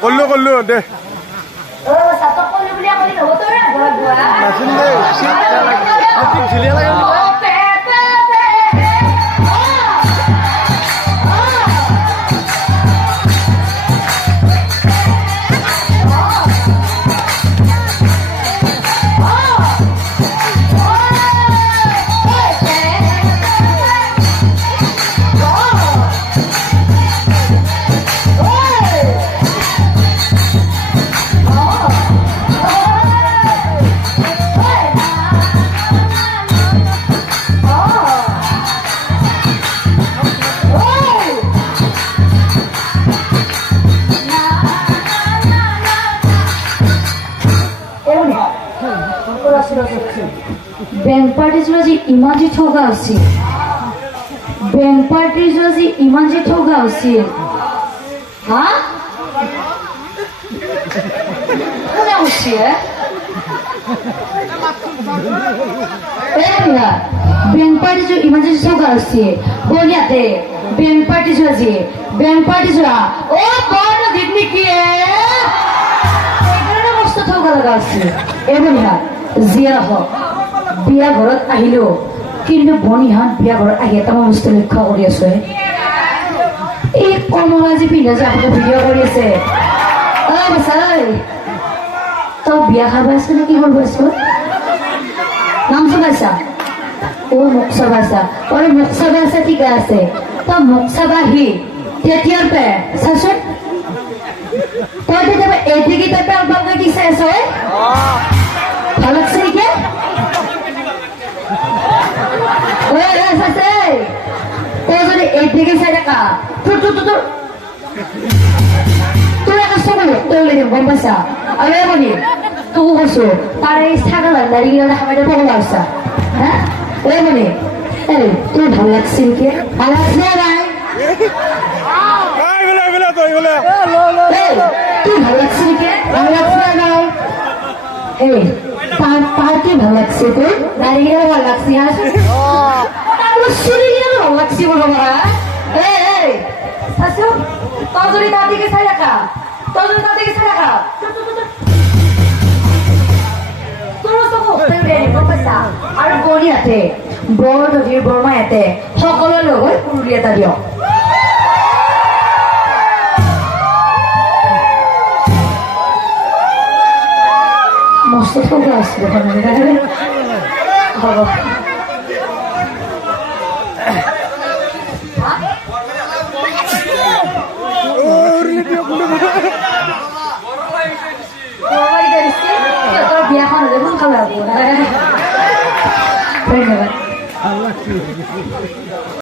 কল্লো দে নাচিম দে ঝিলিয়া লাগে বেংক পাৰ্টিৰ আজি ইমান যে ঠগা আছিল বেংক পাৰ্টিৰ আজি ইমান যে ঠগা আছিল হা কোনে উঠছে বেংক পাৰ্টিৰ যে ইমান যে ঠগা আছিল বঢ়িয়াতে বেংক পাৰ্টিৰ আজি বেংক পাৰ্টিৰ অ বৰ নদীত নেকি এইকাৰণে মস্ত ঠগা লগা আছিল এই বঢ়িয়া জিয়া হওক বিয়া ঘৰত আহিলেও কিন্তু বনিহাত বিয়া ঘৰত আহি এটা মই বস্তু লক্ষ্য কৰি আছো এই কমলা যি পিন্ধা যে আপোনাক ভিডিঅ' কৰি আছে তই বিয়া খাব আছে নে কি কৰিব আছো নাম চবাইছা মোক চবাইছা মোক চবাইছা ঠিকে আছে তই মোক চাবাহি তেতিয়াৰ পে চাচোন তই তেতিয়াবা এদিকে পেপে অলপ কি চাই আছ ভাল লাগছে নেকি তই যদি এইদিকে চাই থাকা তোৰ এটা চকলো তই ওলাই দিম গম পাইছা আৰু এমনি তোকো কৈছো তাৰ এই ছাগল দাড়ি গিলা খাবাই পগলা হৈছা হা এমনি তোৰ ভাল লাগছে নেকি ভাল লাগছে নাই তোৰ ভাল লাগছে নেকি ভাল লাগছে নাই পার্টি ভাল লাগছে তো দাঁড়িয়ে ভাল লাগছে শরীরে ভাল লাগছে বলো তোর যদি তার দিকে ছাই রাখা তোর যদি তার দিকে ছাই রাখা আৰু বঢ়িয়াতে বৰ নদীৰ বৰমায়াতে সকলোৰে লগত কুৰুলি এটা দিয়ক মস্ত ঠগা আসবে হ'ব বিয়াখন হলে সোনকালে হ'ব ধন্যবাদ